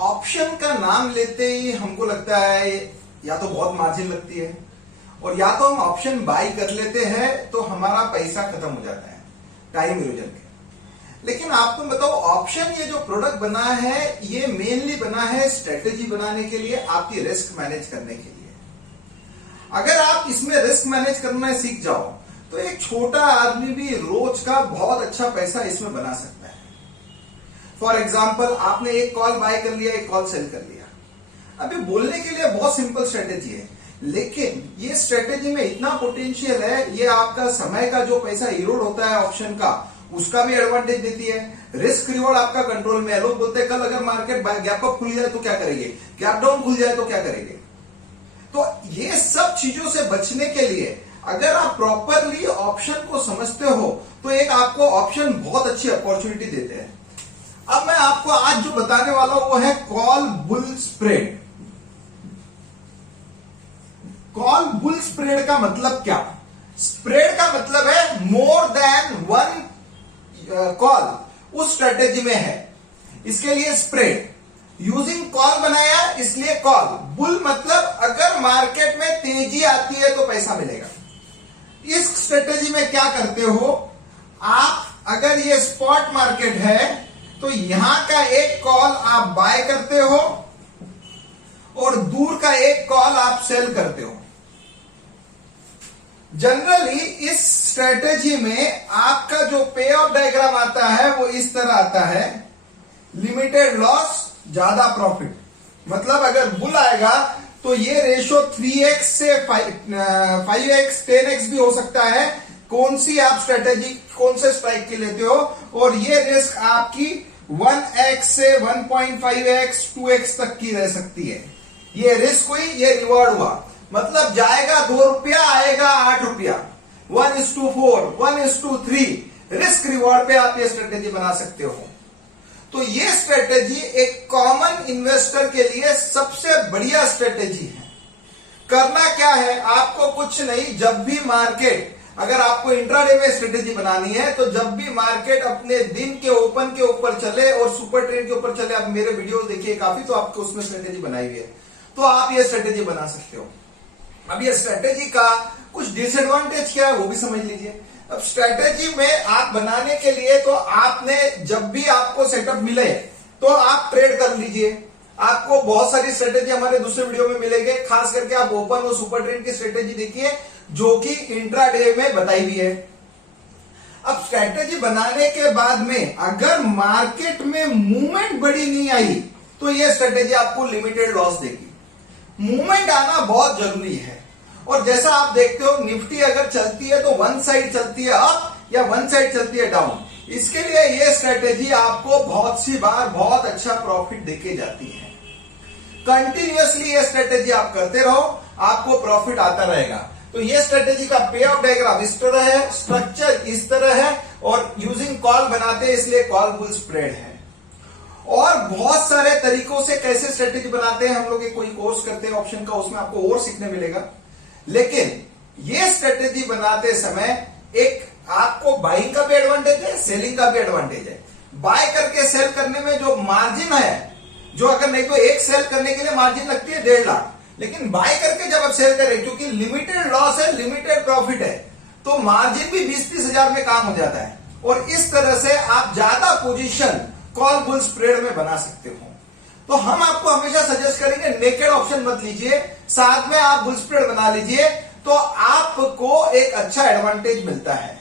Option का नाम लेते ही हमको लगता है या तो बहुत मार्जिन लगती है, और या तो हम ऑप्शन बाई कर लेते हैं तो हमारा पैसा खत्म हो जाता है टाइम इरोजन के। लेकिन आपको बताओ, ऑप्शन ये जो प्रोडक्ट बना है ये मेनली बना है स्ट्रेटेजी बनाने के लिए, आपकी रिस्क मैनेज करने के लिए। अगर आप इसमें रिस्क मैनेज करना सीख जाओ तो एक छोटा आदमी भी रोज का बहुत अच्छा पैसा इसमें बना सकता है। फॉर एग्जाम्पल, आपने एक कॉल बाय कर लिया, एक कॉल सेल कर लिया। अभी बोलने के लिए बहुत सिंपल स्ट्रेटेजी है, लेकिन ये स्ट्रेटेजी में इतना पोटेंशियल है, ये आपका समय का जो पैसा इरोड होता है ऑप्शन का, उसका भी एडवांटेज देती है। रिस्क रिवॉर्ड आपका कंट्रोल में है। लोग बोलते हैं कल अगर मार्केट गैप अप खुल जाए तो क्या करेंगे, गैप डाउन खुल जाए तो क्या करेंगे। तो ये सब चीजों से बचने के लिए अगर आप प्रॉपरली ऑप्शन को समझते हो तो एक आपको ऑप्शन बहुत अच्छी अपॉर्चुनिटी देते हैं। अब मैं आपको आज जो बताने वाला हूं वो है call bull spread. Call bull spread का मतलब क्या? स्प्रेड का मतलब है मोर देन वन कॉल उस स्ट्रेटेजी में है, इसके लिए स्प्रेड। यूजिंग कॉल बनाया इसलिए कॉल। बुल मतलब अगर मार्केट में तेजी आती है तो पैसा मिलेगा। इस स्ट्रेटेजी में क्या करते हो आप, अगर ये स्पॉट मार्केट है तो यहां का एक कॉल आप बाय करते हो और दूर का एक कॉल आप सेल करते हो। जनरली इस स्ट्रेटेजी में आपका जो पे ऑफ डायग्राम आता है वो इस तरह आता है, लिमिटेड लॉस ज्यादा प्रॉफिट। मतलब अगर बुल आएगा तो ये रेशो 3x से 5x 10x भी हो सकता है। कौन सी आप स्ट्रेटेजी कौन से स्ट्राइक की लेते हो, और ये रिस्क आपकी 1x से 1.5x 2x तक की रह सकती है। ये रिस्क हुई, ये रिवॉर्ड हुआ। मतलब जाएगा 2 रुपया, आएगा 8 रुपया। 1:4, 1:3 रिस्क रिवॉर्ड पे आप ये स्ट्रेटेजी बना सकते हो। तो ये स्ट्रेटेजी एक कॉमन इन्वेस्टर के लिए सबसे बढ़िया स्ट्रेटेजी है। करना क्या है, आपको कुछ नहीं, जब भी मार्केट, अगर आपको इंट्राडे में स्ट्रेटेजी बनानी है तो जब भी मार्केट अपने दिन के ओपन के ऊपर चले और सुपर ट्रेंड के ऊपर चले, आप मेरे वीडियो देखिए काफी, तो आपको उसमें स्ट्रेटेजी बनाई हुई है, तो आप ये स्ट्रेटेजी बना सकते हो। अब ये स्ट्रेटेजी का कुछ डिसएडवांटेज क्या है वो भी समझ लीजिए। अब स्ट्रेटेजी में आप बनाने के लिए तो आपने जब भी आपको सेटअप मिले तो आप ट्रेड कर लीजिए। आपको बहुत सारी स्ट्रेटेजी हमारे दूसरे वीडियो में मिलेंगे, खास करके आप ओपन और सुपर ट्रेंड की स्ट्रेटेजी देखिए जो कि इंट्राडे में बताई हुई है। अब स्ट्रेटेजी बनाने के बाद में अगर मार्केट में मूवमेंट बड़ी नहीं आई तो यह स्ट्रेटेजी आपको लिमिटेड लॉस देगी। मूवमेंट आना बहुत जरूरी है, और जैसा आप देखते हो निफ्टी अगर चलती है तो वन साइड चलती है अप या वन साइड चलती है डाउन। इसके लिए ये स्ट्रेटेजी आपको बहुत सी बार बहुत अच्छा प्रॉफिट देके जाती है। कंटिन्यूअसली ये स्ट्रेटेजी आप करते रहो, आपको प्रॉफिट आता रहेगा। तो ये स्ट्रेटेजी का पे ऑफ डायग्राम इस तरह है, स्ट्रक्चर इस तरह है, और यूजिंग कॉल बनाते हैं इसलिए कॉल बुल स्प्रेड है। और बहुत सारे तरीकों से कैसे स्ट्रेटेजी बनाते हैं हम लोग, कोई कोर्स करते हैं ऑप्शन का, उसमें आपको और सीखने मिलेगा। लेकिन ये स्ट्रेटेजी बनाते समय एक आपको बाइंग का भी एडवांटेज है, सेलिंग का भी एडवांटेज है। बाय करके सेल करने में जो मार्जिन है, जो अगर नहीं तो एक सेल करने के लिए मार्जिन लगती है 1.5 लाख, लेकिन बाय करके जब आप सेल करें, क्योंकि लिमिटेड लॉस है, लिमिटेड प्रॉफिट है, तो मार्जिन भी 20-30 हजार में काम हो जाता है। और इस तरह से आप ज्यादा पोजीशन कॉल बुल स्प्रेड में बना सकते हो। तो हम आपको हमेशा सजेस्ट करेंगे नेकेड ऑप्शन मत लीजिए, साथ में आप बुल स्प्रेड बना लीजिए, तो आपको एक अच्छा एडवांटेज मिलता है।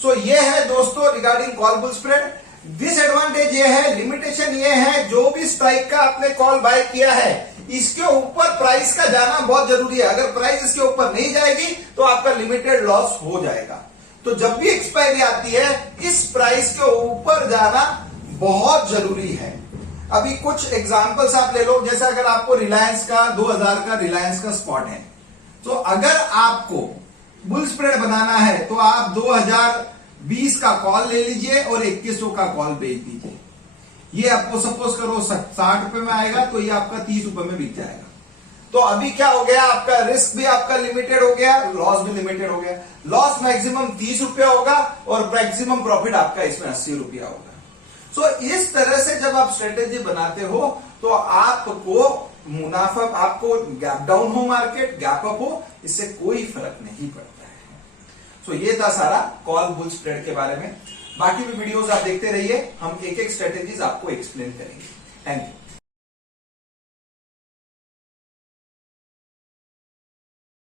सो ये है दोस्तों regarding call bull spread. Disadvantage ये है, लिमिटेशन ये है, जो भी स्ट्राइक का आपने कॉल बाय किया है इसके ऊपर प्राइस का जाना बहुत जरूरी है। अगर प्राइस इसके ऊपर नहीं जाएगी तो आपका लिमिटेड लॉस हो जाएगा। तो जब भी एक्सपायरी आती है इस प्राइस के ऊपर जाना बहुत जरूरी है। अभी कुछ एग्जांपल्स आप ले लो, जैसे अगर आपको रिलायंस का 2000 का रिलायंस का स्पॉट है, तो अगर आपको बुल स्प्रेड बनाना है तो आप 2020 का कॉल ले लीजिए और 2100 का कॉल बेच दीजिए। ये आपको सपोज करो 60 रुपए में आएगा तो ये आपका 30 रुपए में बिक जाएगा। तो अभी क्या हो गया, आपका रिस्क भी आपका लिमिटेड हो गया, लॉस भी लिमिटेड हो गया। लॉस मैक्सिमम 30 रुपया होगा और मैक्सिमम प्रॉफिट आपका इसमें 80 रुपया होगा। सो इस तरह से जब आप स्ट्रेटेजी बनाते हो तो आपको मुनाफा, आपको गैप डाउन हो मार्केट, गैप अप हो, इससे कोई फर्क नहीं पड़ता है। सो ये था सारा कॉल बुल स्प्रेड के बारे में। बाकी भी वीडियोस आप देखते रहिए, हम एक एक स्ट्रेटेजीज आपको एक्सप्लेन करेंगे। Thank you.